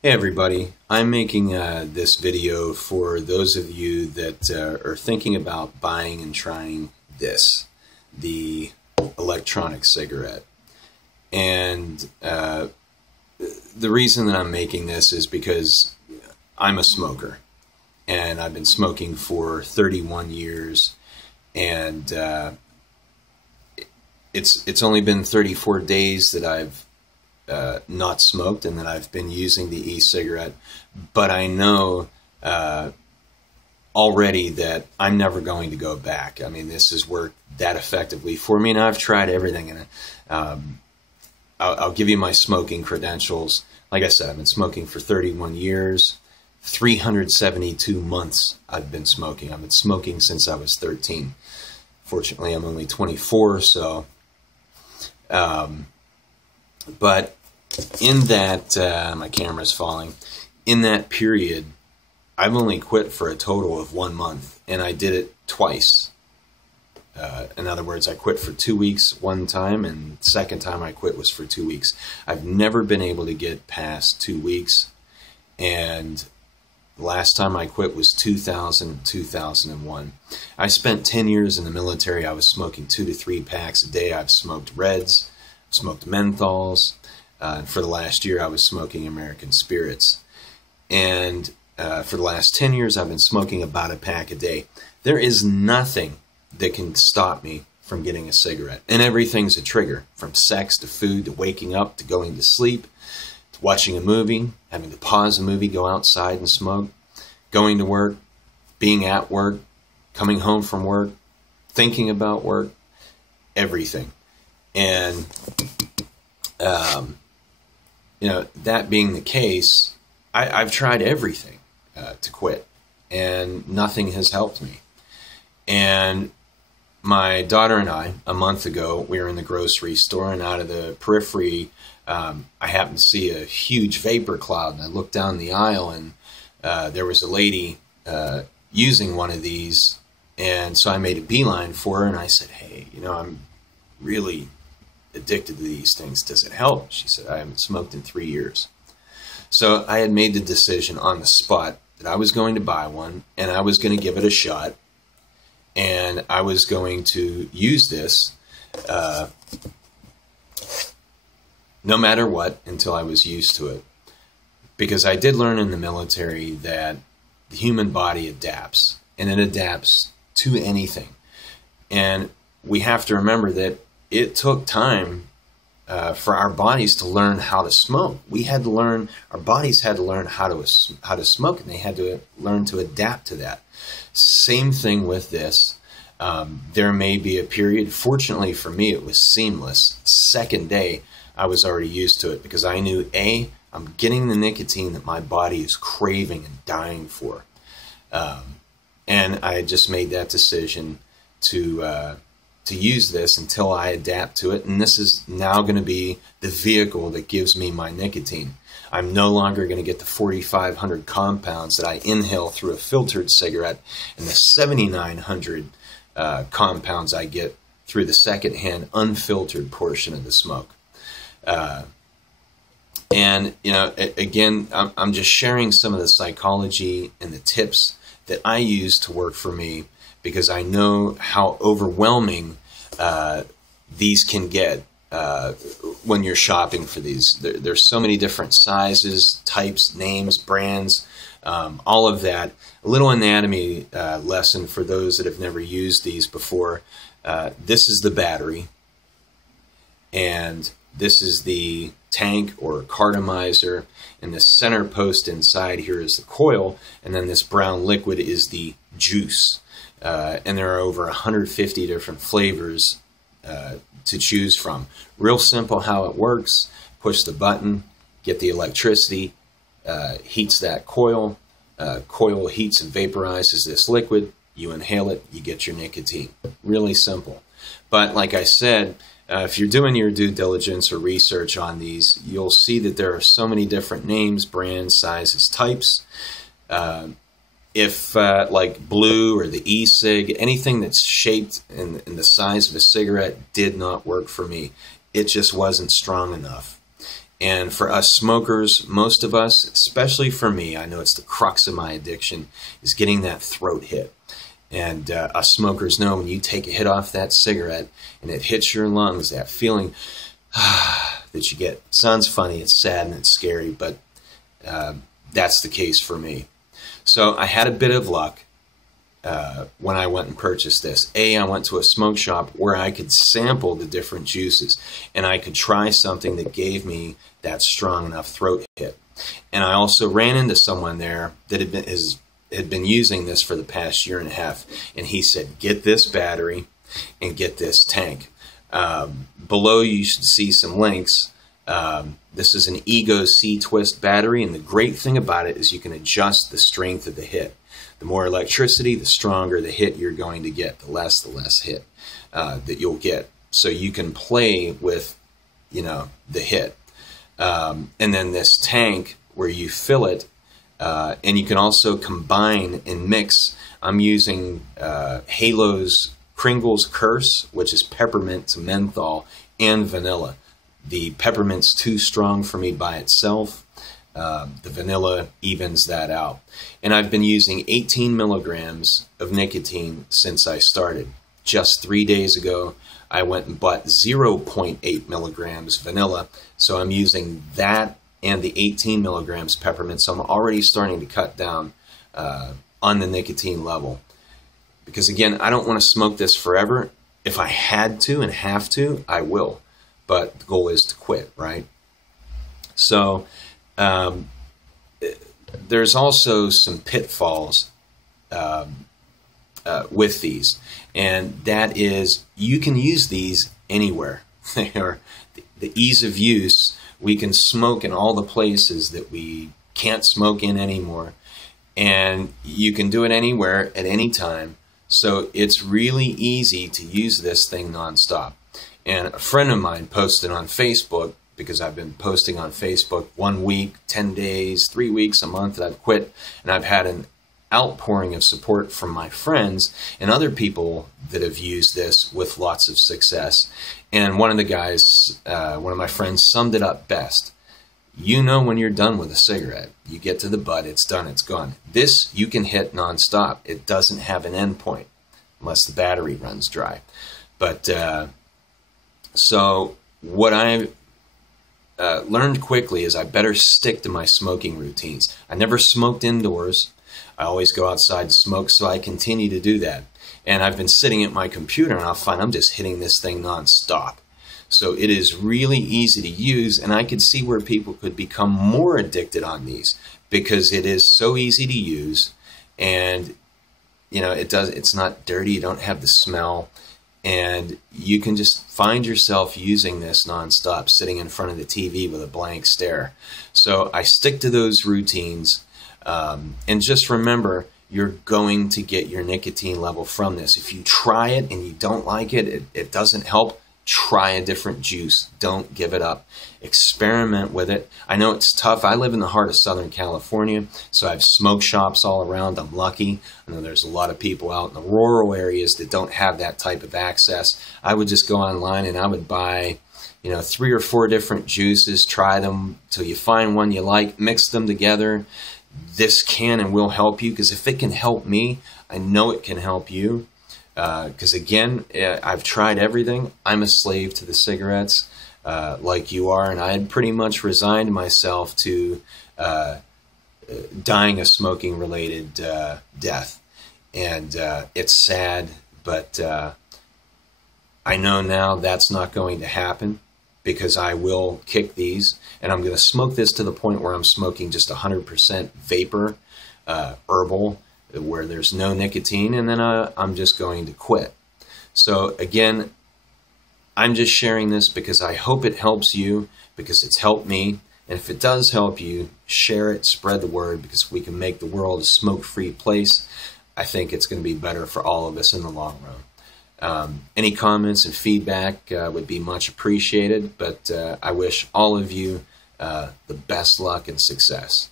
Hey everybody, I'm making this video for those of you that are thinking about buying and trying the electronic cigarette. And the reason that I'm making this is because I'm a smoker. And I've been smoking for 31 years. And it's only been 34 days that I've not smoked and that I've been using the e-cigarette, but I know already that I'm never going to go back. I mean, this has worked that effectively for me, and I've tried everything. And I'll give you my smoking credentials. Like I said, I've been smoking for 31 years, 372 months I've been smoking. I've been smoking since I was 13. Fortunately, I'm only 24, so... but in that, my camera's falling, in that period, I've only quit for a total of 1 month, and I did it twice. In other words, I quit for 2 weeks one time, and the second time I quit was for 2 weeks. I've never been able to get past 2 weeks, and the last time I quit was 2001. I spent 10 years in the military. I was smoking 2 to 3 packs a day. I've smoked Reds, smoked menthols. For the last year, I was smoking American Spirits. And for the last 10 years, I've been smoking about a pack a day. There is nothing that can stop me from getting a cigarette. And everything's a trigger, from sex to food to waking up to going to sleep, to watching a movie, having to pause a movie, go outside and smoke, going to work, being at work, coming home from work, thinking about work, everything. And that being the case, I've tried everything to quit, and nothing has helped me. And my daughter and I, a month ago, we were in the grocery store, and out of the periphery, I happened to see a huge vapor cloud, and I looked down the aisle, and there was a lady using one of these, and so I made a beeline for her, and I said, hey, I'm really addicted to these things. Does it help? She said, I haven't smoked in 3 years. So I had made the decision on the spot that I was going to buy one, and I was going to give it a shot, and I was going to use this no matter what until I was used to it. Because I did learn in the military that the human body adapts, and it adapts to anything. And we have to remember that it took time for our bodies to learn how to smoke. Our bodies had to learn how to smoke, and they had to learn to adapt to that. Same thing with this. There may be a period, fortunately for me, it was seamless. Second day, I was already used to it because I knew, A, I'm getting the nicotine that my body is craving and dying for. And I had just made that decision to use this until I adapt to it, and this is now going to be the vehicle that gives me my nicotine. I'm no longer going to get the 4,500 compounds that I inhale through a filtered cigarette and the 7,900 compounds I get through the secondhand unfiltered portion of the smoke. And again, I'm just sharing some of the psychology and the tips that I use to work for me, because I know how overwhelming these can get when you're shopping for these. There's so many different sizes, types, names, brands, all of that. A little anatomy lesson for those that have never used these before. This is the battery, and this is the tank or cartomizer, and the center post inside here is the coil, and then this brown liquid is the juice. And there are over 150 different flavors to choose from. Real simple how it works. Push the button, get the electricity, heats that coil. Coil heats and vaporizes this liquid. You inhale it, you get your nicotine. Really simple. But like I said, if you're doing your due diligence or research on these, you'll see that there are so many different names, brands, sizes, types. If like blue or the e-cig, anything that's shaped in the size of a cigarette did not work for me. It just wasn't strong enough. And for us smokers, most of us, especially for me, I know it's the crux of my addiction, is getting that throat hit. And us smokers know when you take a hit off that cigarette and it hits your lungs, that feeling that you get. Sounds funny, it's sad and it's scary, but that's the case for me. So I had a bit of luck when I went and purchased this. I went to a smoke shop where I could sample the different juices and I could try something that gave me that strong enough throat hit. And I also ran into someone there that had been using this for the past year and a half, and he said, get this battery and get this tank. Below you should see some links. This is an Ego C-twist battery, and the great thing about it is you can adjust the strength of the hit. The more electricity, the stronger the hit you're going to get, the less hit that you'll get. So you can play with, the hit. And then this tank where you fill it, and you can also combine and mix. I'm using Halo's Kringle's Curse, which is peppermint to menthol, and vanilla. The peppermint's too strong for me by itself. The vanilla evens that out. And I've been using 18 milligrams of nicotine since I started. Just 3 days ago, I went and bought 0.8 milligrams vanilla. So I'm using that and the 18 milligrams peppermint. So I'm already starting to cut down on the nicotine level. Because again, I don't want to smoke this forever. If I had to and have to, I will. But the goal is to quit, right? So there's also some pitfalls with these. And that is, you can use these anywhere. They are the ease of use. We can smoke in all the places that we can't smoke in anymore. And you can do it anywhere at any time. So it's really easy to use this thing nonstop. And a friend of mine posted on Facebook, because I've been posting on Facebook 1 week, 10 days, 3 weeks, a month that I've quit. And I've had an outpouring of support from my friends and other people that have used this with lots of success. And one of the guys, one of my friends, summed it up best. You know when you're done with a cigarette. You get to the butt, it's done, it's gone. This you can hit nonstop. It doesn't have an end point unless the battery runs dry. But so what I learned quickly is I better stick to my smoking routines. I never smoked indoors. I always go outside to smoke, so I continue to do that. And I've been sitting at my computer, and I'll find I'm just hitting this thing nonstop. So it is really easy to use, and I could see where people could become more addicted on these because it is so easy to use, and it's not dirty. You don't have the smell, and you can just find yourself using this nonstop, sitting in front of the TV with a blank stare. So I stick to those routines. And just remember, you're going to get your nicotine level from this. If you try it and you don't like it, it doesn't help, try a different juice. Don't give it up. Experiment with it. I know it's tough. I live in the heart of Southern California, so I have smoke shops all around. I'm lucky. I know there's a lot of people out in the rural areas that don't have that type of access. I would just go online and I would buy 3 or 4 different juices, try them till you find one you like, mix them together. This can and will help you, because if it can help me, I know it can help you. Because again, I've tried everything. I'm a slave to the cigarettes, like you are, and I had pretty much resigned myself to dying a smoking-related death. And it's sad, but I know now that's not going to happen, because I will kick these, and I'm going to smoke this to the point where I'm smoking just 100% vapor, herbal, where there's no nicotine, and then I'm just going to quit. So again, I'm just sharing this because I hope it helps you, because it's helped me. And if it does help you, share it, spread the word, because we can make the world a smoke-free place. I think it's going to be better for all of us in the long run. Any comments and feedback would be much appreciated, but I wish all of you the best luck and success.